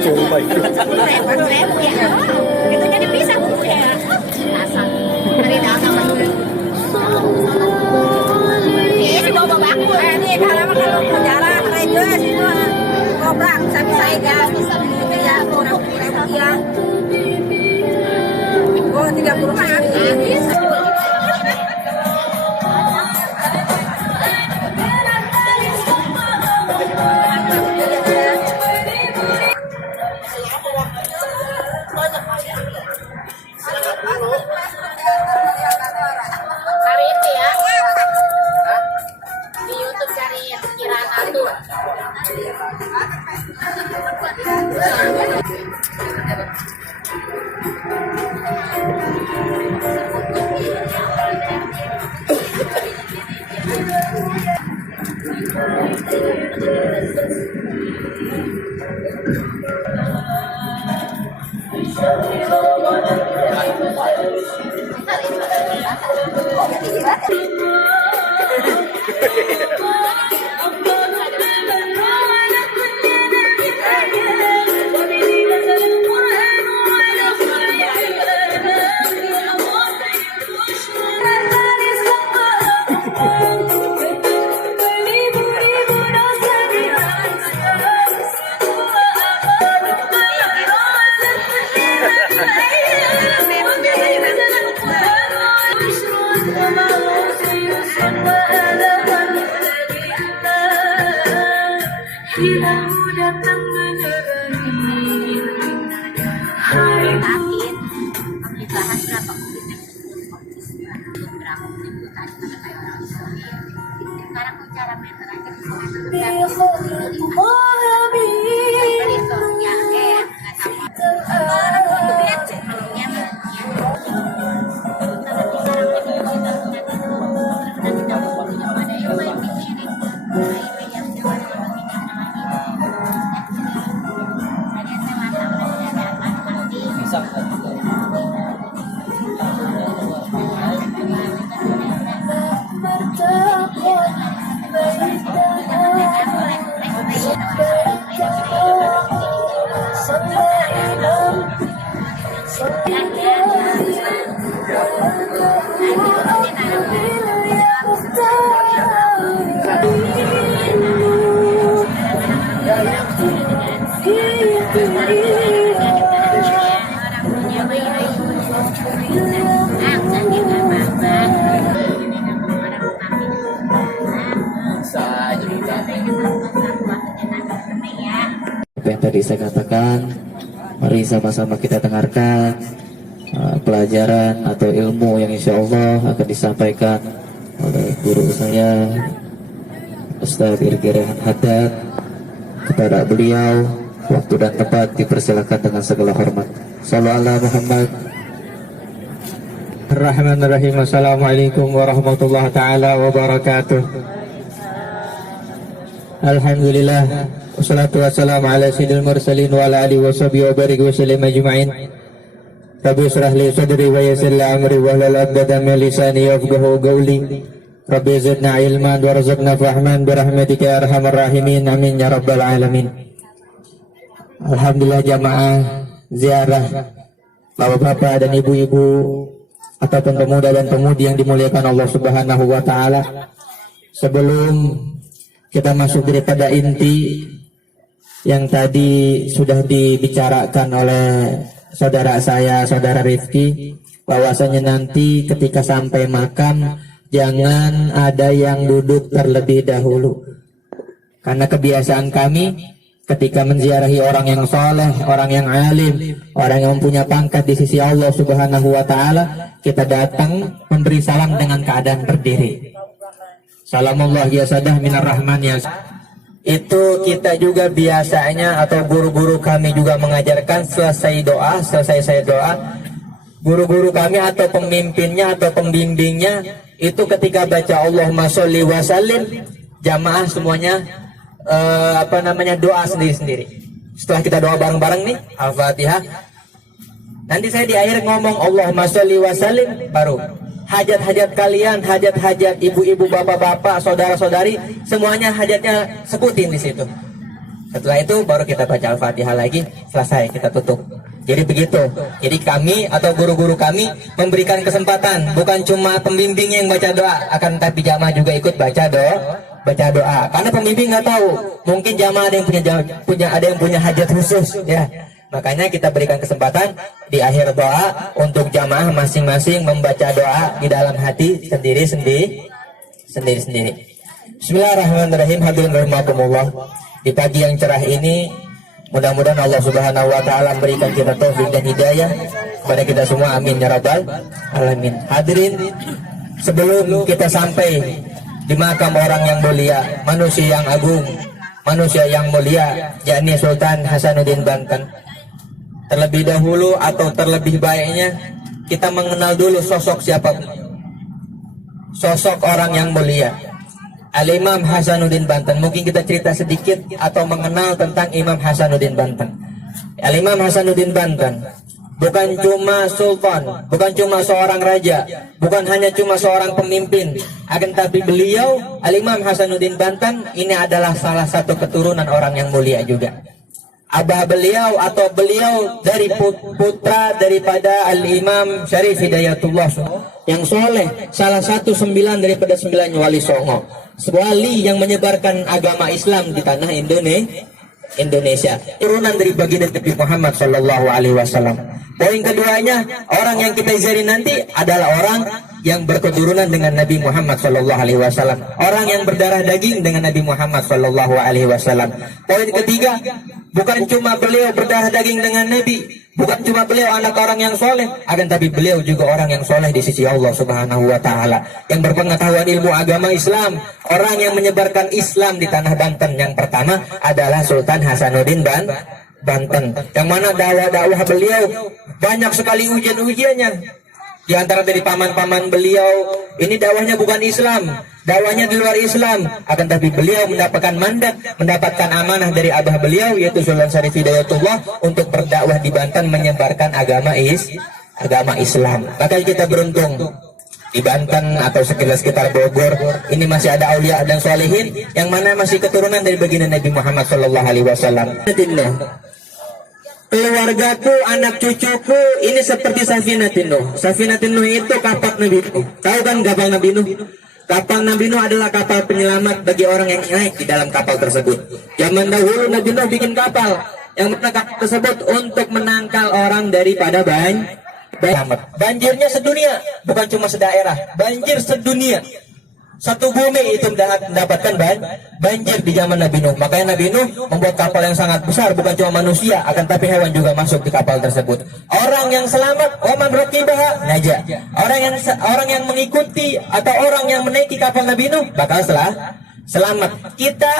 Coba itu. Baru ya. Itu jadi bisa ya. Asal. Dari dalam dulu. Ini bawa baku. Ini kalau penjara raja situ kobrak bisa aja bisa itu ya orang ya. Oh 30 hari. Cari itu ya di YouTube, cari Kirana tuh. Hilangmu datang menyerang hari Dibahas berapa sekarang bicara meter aja Apa yang tadi saya katakan, mari sama-sama kita dengarkan pelajaran atau ilmu yang insya Allah akan disampaikan oleh guru saya Ustaz Irgerehan Haddad. Kepada beliau, waktu dan tempat dipersilakan dengan segala hormat. Sallallahu Muhammad. Ar-Rahmanir-Rahim. Assalamualaikum warahmatullahi taala wabarakatuh. Alhamdulillah, wassalatu wassalamu ala sayyidil mursalin wa ala alihi washabihi wa barik wa sallim ajma'in. Rabbi israh li sadri wa yassir li amri wa hlul 'uqdatam min lisani yafqahu qawli. Rabbi zidna ilman warzuqna fahman bi rahmatika ya arhamar rahimin. Amin ya rabbal alamin. Alhamdulillah, jamaah ziarah bapak-bapak dan ibu-ibu ataupun pemuda dan pemudi yang dimuliakan Allah Subhanahu wa taala. Sebelum kita masuk daripada inti yang tadi sudah dibicarakan oleh saudara saya, saudara Rifki, bahwasanya nanti ketika sampai makam jangan ada yang duduk terlebih dahulu. Karena kebiasaan kami ketika menziarahi orang yang soleh, orang yang alim, orang yang mempunyai pangkat di sisi Allah Subhanahu wa taala, kita datang memberi salam dengan keadaan berdiri. Salamullah ya sadah minar rahman ya. Itu kita juga biasanya atau guru-guru kami juga mengajarkan selesai saya doa, guru-guru kami atau pemimpinnya atau pembimbingnya itu ketika baca Allahumma sholli wa sallim, jamaah semuanya doa sendiri-sendiri. Setelah kita doa bareng-bareng nih, Al-Fatihah. Nanti saya di akhir ngomong Allahumma sholli wa sallim, baru hajat-hajat kalian, hajat-hajat ibu-ibu, bapak-bapak, saudara-saudari, semuanya hajatnya sebutin di situ. Setelah itu baru kita baca Al-Fatihah lagi, selesai, kita tutup. Jadi begitu. Jadi kami atau guru-guru kami memberikan kesempatan, bukan cuma pembimbing yang baca doa, akan tapi jamaah juga ikut baca doa. Karena pembimbing nggak tahu, mungkin jamaah ada yang punya hajat khusus, ya. Makanya kita berikan kesempatan di akhir doa untuk jamaah masing-masing membaca doa di dalam hati sendiri-sendiri. Bismillahirrahmanirrahim. Hadirin rahimakumullah. Di pagi yang cerah ini, mudah-mudahan Allah Subhanahu wa taala memberikan kita taufik dan hidayah kepada kita semua. Amin ya rabbal alamin. Hadirin, sebelum kita sampai di makam orang yang mulia, manusia yang agung, manusia yang mulia, yakni Sultan Hasanuddin Banten, terlebih dahulu atau terlebih baiknya kita mengenal dulu sosok siapa, sosok orang yang mulia, Al-Imam Hasanuddin Banten. Mungkin kita cerita sedikit atau mengenal tentang Imam Hasanuddin Banten. Al-Imam Hasanuddin Banten bukan cuma sultan, bukan cuma seorang raja, bukan hanya cuma seorang pemimpin, akan tapi beliau Al-Imam Hasanuddin Banten ini adalah salah satu keturunan orang yang mulia juga. Abah beliau atau beliau dari putra daripada Al-Imam Syarif Hidayatullah yang soleh, salah satu 9 daripada 9 wali songo, wali yang menyebarkan agama Islam di tanah Indonesia, turunan dari baginda Nabi Muhammad Sallallahu Alaihi Wasallam. Poin keduanya, orang yang kita ziarahi nanti adalah orang yang berketurunan dengan Nabi Muhammad Sallallahu Alaihi Wasallam, orang yang berdarah daging dengan Nabi Muhammad Sallallahu Alaihi Wasallam. Poin ketiga, bukan cuma beliau berdarah daging dengan Nabi, bukan cuma beliau anak orang yang soleh, akan tapi beliau juga orang yang soleh di sisi Allah Subhanahu Wa Taala, yang berpengetahuan ilmu agama Islam, orang yang menyebarkan Islam di tanah Banten. Yang pertama adalah Sultan Hasanuddin Banten, yang mana dakwah beliau banyak sekali ujian-ujiannya. Di antara dari paman-paman beliau, ini dakwahnya bukan Islam, dakwahnya di luar Islam, akan tapi beliau mendapatkan mandat, mendapatkan amanah dari abah beliau yaitu Sultan Syarif Hidayatullah untuk berdakwah di Banten, menyebarkan agama Islam. Maka kita beruntung di Banten atau sekitar Bogor ini masih ada aulia dan solehin yang mana masih keturunan dari baginda Nabi Muhammad Sallallahu Alaihi Wasallam. Keluargaku, anak cucuku ini seperti Safinatin Nuh. Safinatin Nuh itu kapal Nabi Nuh. Tahu kan kapal Nabi Nuh? Kapal Nabi Nuh adalah kapal penyelamat bagi orang yang naik di dalam kapal tersebut. Zaman dahulu Nabi Nuh bikin kapal yang mana kapal tersebut untuk menangkal orang daripada banjirnya sedunia, bukan cuma sedaerah, banjir sedunia. Satu bumi itu mendapatkan banjir di zaman Nabi Nuh. Makanya Nabi Nuh membuat kapal yang sangat besar, bukan cuma manusia, akan tapi hewan juga masuk di kapal tersebut. Orang yang selamat, waman raqibaha naja. Orang yang mengikuti atau orang yang menaiki kapal Nabi Nuh bakal selamat. Kita,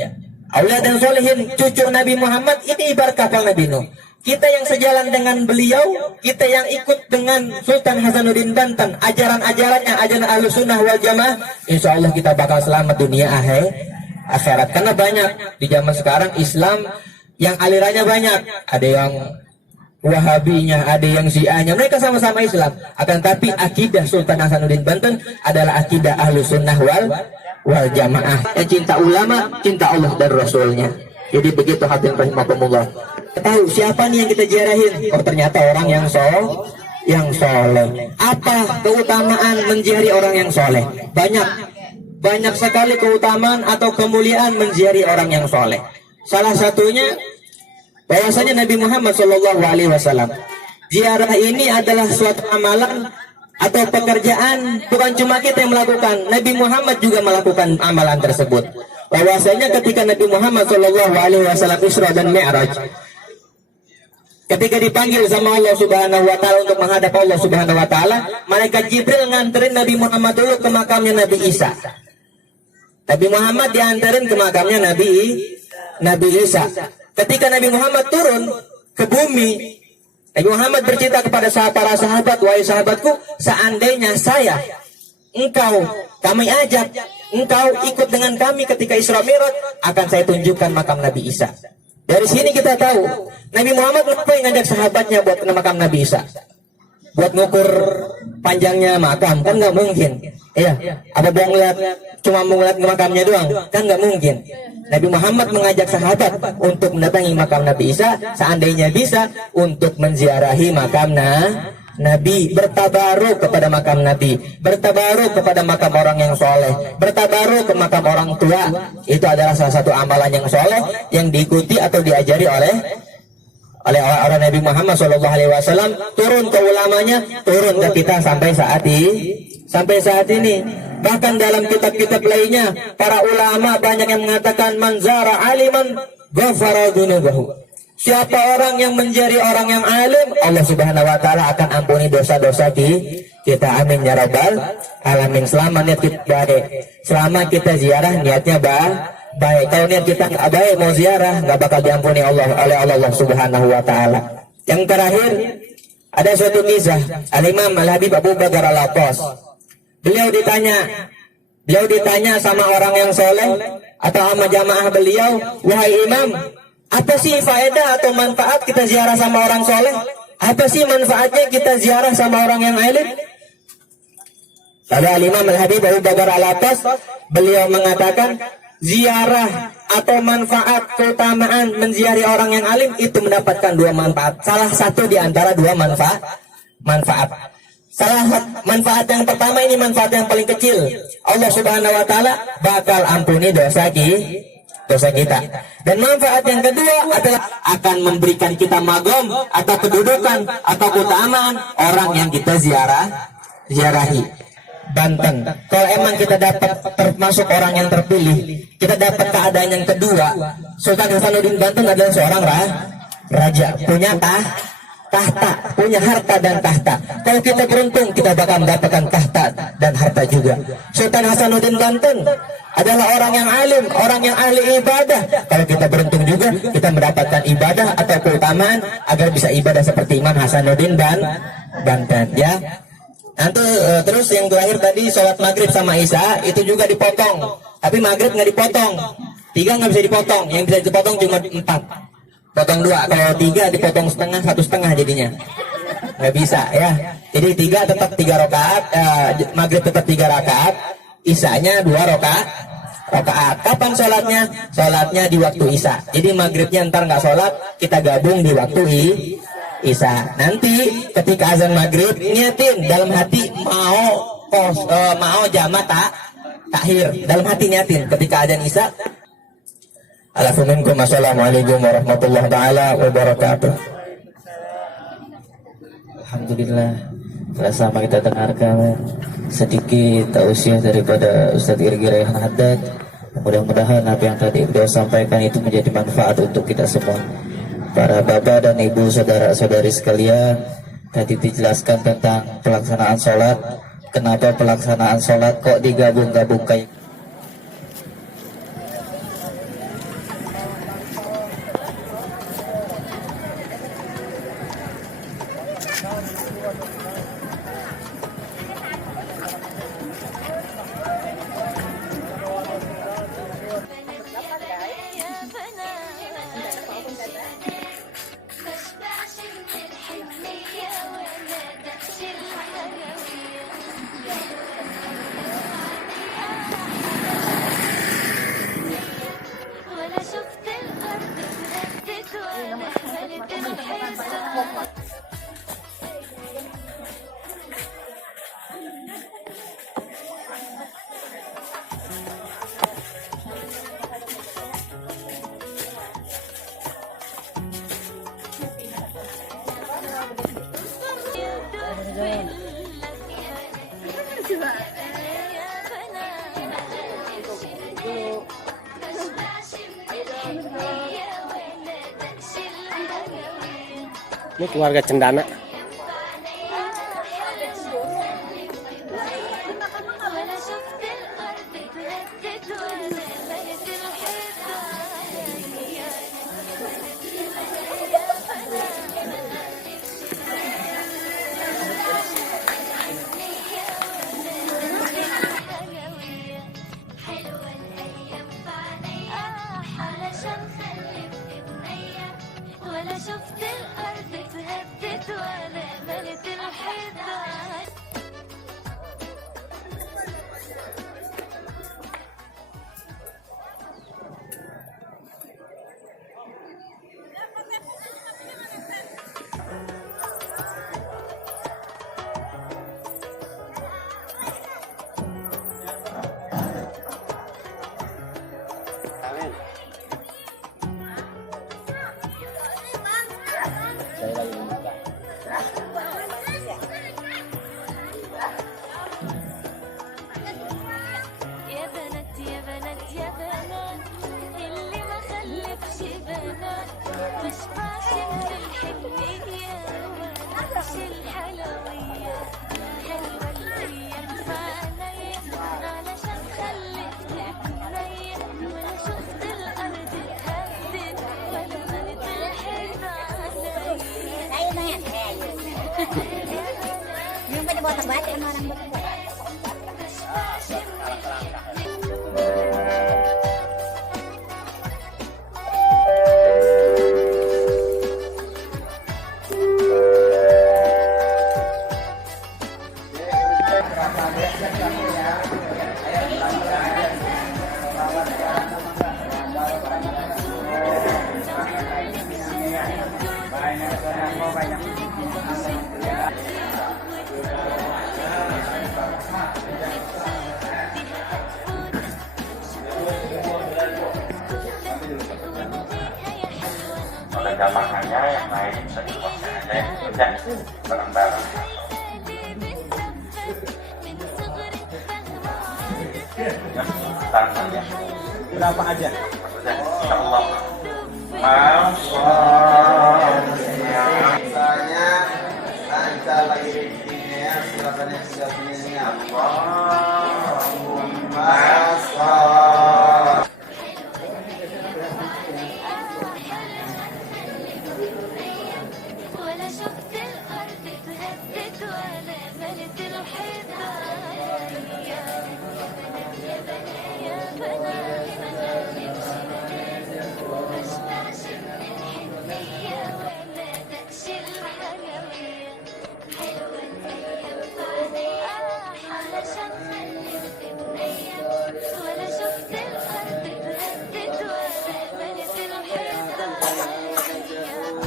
ya, aulad dan solehin, cucu Nabi Muhammad ini ibarat kapal Nabi Nuh. Kita yang sejalan dengan beliau, kita yang ikut dengan Sultan Hasanuddin Banten, ajaran-ajarannya, ajaran Ahlussunnah wal Jamaah, insya Allah kita bakal selamat dunia akhirat. Karena banyak di zaman sekarang Islam yang alirannya banyak, ada yang Wahabinya, ada yang Syiahnya, mereka sama-sama Islam. Akan tapi akidah Sultan Hasanuddin Banten adalah akidah Ahlussunnah wal Jamaah. Cinta ulama, cinta Allah dan Rasulnya. Jadi begitu hadirin rahimakumullah. Tahu siapa nih yang kita ziarahin? Oh ternyata orang yang soleh. Apa keutamaan menziarahi orang yang soleh? Banyak sekali keutamaan atau kemuliaan menziarahi orang yang soleh. Salah satunya bahwasanya Nabi Muhammad Shallallahu Alaihi Wasallam, ziarah ini adalah suatu amalan atau pekerjaan bukan cuma kita yang melakukan, Nabi Muhammad juga melakukan amalan tersebut. Bahwasanya ketika Nabi Muhammad Shallallahu Alaihi Wasallam Isra dan Mi'raj, ketika dipanggil sama Allah Subhanahu wa taala untuk menghadap Allah Subhanahu wa taala, malaikat Jibril nganterin Nabi Muhammad dulu ke makamnya Nabi Isa. Nabi Muhammad dianterin ke makamnya Nabi Isa. Ketika Nabi Muhammad turun ke bumi, Nabi Muhammad bercerita kepada para sahabat, wahai sahabatku, seandainya kami ajak engkau ikut dengan kami ketika Isra Mi'raj, akan saya tunjukkan makam Nabi Isa. Dari sini kita tahu Nabi Muhammad kenapa yang ngajak sahabatnya buat ke makam Nabi Isa. buat ngukur panjangnya makam, kan nggak mungkin. Iya, apa mau ngeliat, cuma mau ngeliat makamnya doang, kan nggak mungkin. Nabi Muhammad mengajak sahabat untuk mendatangi makam Nabi Isa, seandainya bisa untuk menziarahi makam Nabi, bertabaruk kepada makam Nabi, bertabaruk kepada makam orang yang soleh, bertabaruk ke makam orang tua. Itu adalah salah satu amalan yang soleh yang diikuti atau diajari oleh orang Nabi Muhammad SAW, turun ke ulamanya, turun ke kita sampai saat ini. Bahkan dalam kitab-kitab lainnya, para ulama banyak yang mengatakan manzara aliman ghafara dzunubahu. Siapa orang yang menjadi orang yang alim, Allah Subhanahu wa taala akan ampuni dosa-dosa kita. Amin ya rabbal alamin. Selama niat kita baik, selama kita ziarah niatnya baik. Kalau niat kita nggak baik, mau ziarah nggak bakal diampuni oleh Allah Subhanahu wa taala. Yang terakhir, ada suatu kisah Al-Imam Al-Habib Abu Bakar Al-Attas. Beliau ditanya sama orang yang soleh atau sama jamaah beliau, wahai imam, apa sih faedah atau manfaat kita ziarah sama orang soleh? Apa sih manfaatnya kita ziarah sama orang yang alim? Lalu Al-Imam Al-Habib Abu Bakar Al-Attas, beliau mengatakan, ziarah atau manfaat keutamaan menziarahi orang yang alim itu mendapatkan dua manfaat. Salah satu di antara dua manfaat. Salah manfaat yang pertama, ini manfaat yang paling kecil. Allah Subhanahu wa taala bakal ampuni dosa kita. Dan manfaat yang kedua adalah akan memberikan kita magom atau kedudukan atau keutamaan orang yang kita ziarahi. Banten, kalau emang kita dapat termasuk orang yang terpilih, kita dapat keadaan yang kedua. Sultan Hasanuddin Banten adalah seorang raja, punya tahta, punya harta dan tahta. Kalau kita beruntung, kita bakal mendapatkan tahta dan harta juga. Sultan Hasanuddin Banten adalah orang yang alim, orang yang ahli ibadah. Kalau kita beruntung juga, kita mendapatkan ibadah atau keutamaan agar bisa ibadah seperti Imam Hasanuddin Banten, ya. Nanti terus yang terakhir tadi sholat maghrib sama isya itu juga dipotong, tapi maghrib nggak dipotong, 3 nggak bisa dipotong, yang bisa dipotong cuma 4, potong 2, kalau 3 dipotong setengah, 1,5 jadinya, nggak bisa ya. Jadi 3 tetap 3 rakaat, maghrib tetap 3 rakaat, isyanya 2 rakaat. Kapan sholatnya? Sholatnya di waktu isya. Jadi maghribnya ntar nggak sholat, kita gabung di waktu isya. Nanti ketika azan maghrib, niatin dalam hati mau jamak takhir, dalam hati niatin ketika azan isya. Assalamualaikum warahmatullahi taala wabarakatuh. Alhamdulillah, sama kita dengarkan sedikit tausiah daripada Ustadz Irgi Rayhan Haddad. Mudah-mudahan apa yang tadi beliau sampaikan itu menjadi manfaat untuk kita semua. Para bapak dan ibu, saudara-saudari sekalian, tadi dijelaskan tentang pelaksanaan sholat. Kenapa pelaksanaan sholat kok digabung-gabungkan? Ini keluarga Cendana. شفت الأرض اتهدت ولا ملت الحيط مشبعش من الحنية ومنعش الحلوية حلوة الأيام فعليا علشان خليتك نية ولا شفت الأرض اتهدت ولا ملت الحيط عليا Tayo na yan. Yung pwede mo tagbati, ano nang buta? مشبعش من الحنية Oleh gampangnya yang lain bisa dipakai aja ya, bareng-bareng. Ya, tahan aja. Berapa aja? Insyaallah. Misalnya lancar lagi bikinnya ya, silakan yang sudah punya Allahumma sholli. ولا شفت الأرض اتهدت ولا ملت الحيطة يا بنات مشبعش من الحنية ولا دقش الحلوية حلوة الأيام فعليا علشان خليت بنية ولا شفت الأرض اتهدت ولا ملت الحيطة يا بنات يا بنات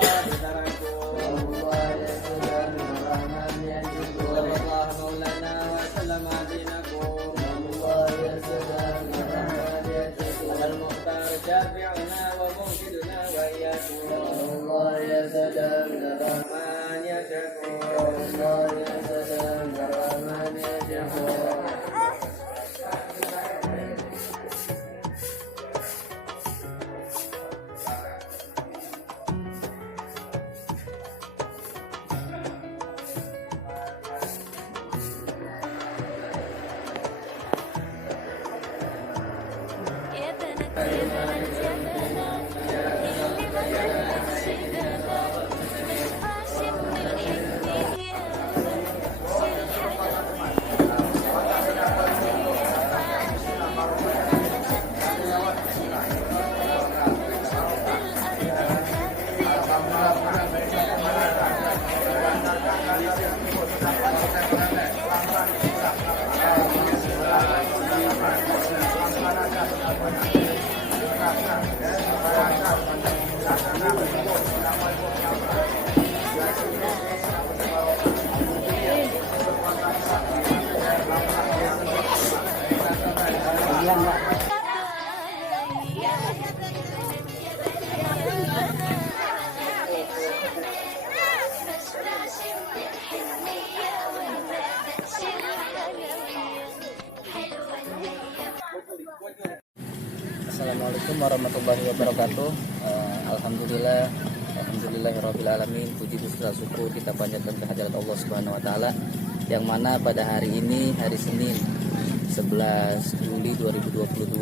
يا بنات اللي ما خلفش بنات مشبعش من الحنية Assalamualaikum warahmatullahi wabarakatuh. Alhamdulillahirrabbilalamin. Puji dan syukur kita panjatkan kehadirat Allah Subhanahu wa taala, yang mana pada hari ini, hari Senin 11 Juli 2022,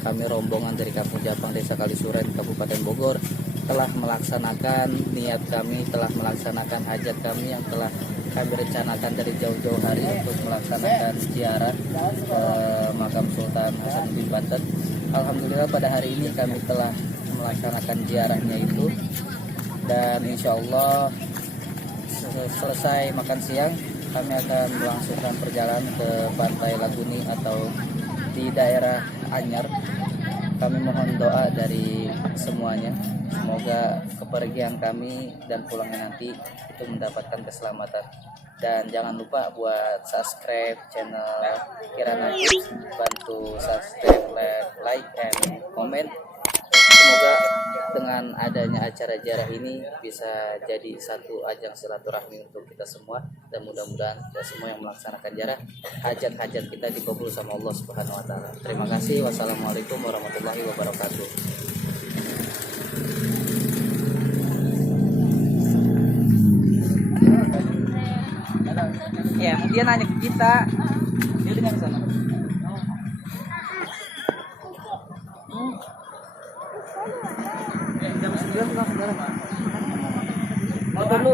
kami rombongan dari Kampung Japang, Desa Kalisuren, Kabupaten Bogor telah melaksanakan niat kami, telah melaksanakan hajat kami yang telah kami rencanakan dari jauh-jauh hari untuk melaksanakan ziarah makam Sultan Hasanuddin Banten. Alhamdulillah pada hari ini kami telah melaksanakan ziarahnya itu, dan insya Allah selesai makan siang kami akan melangsungkan perjalanan ke Pantai Laguni atau di daerah Anyar. Kami mohon doa dari semuanya, semoga kepergian kami dan pulangnya nanti itu mendapatkan keselamatan. Dan jangan lupa buat subscribe channel Kirana Kids, bantu subscribe, like, and comment. Semoga dengan adanya acara ziarah ini bisa jadi satu ajang silaturahmi untuk kita semua, dan mudah-mudahan kita semua yang melaksanakan ziarah hajat-hajat kita dikabul sama Allah Subhanahu wa taala. Terima kasih. Wassalamualaikum warahmatullahi wabarakatuh. Ya, dia nanya ke kita. Dia dengar sana. Jam 9 lah, saudara. Mau dulu.